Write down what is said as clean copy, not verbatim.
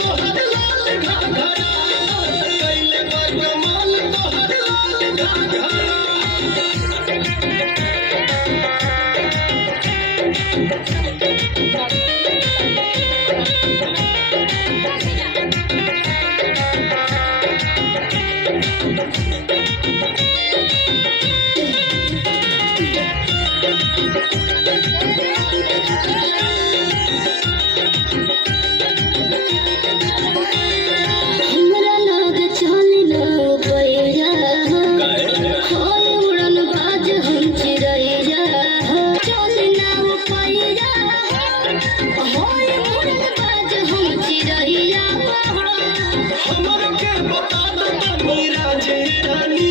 तोहर लाल घाघरा कैले बा कमाल तोहर लाल घाघरा हमर के बता दो राजे रानी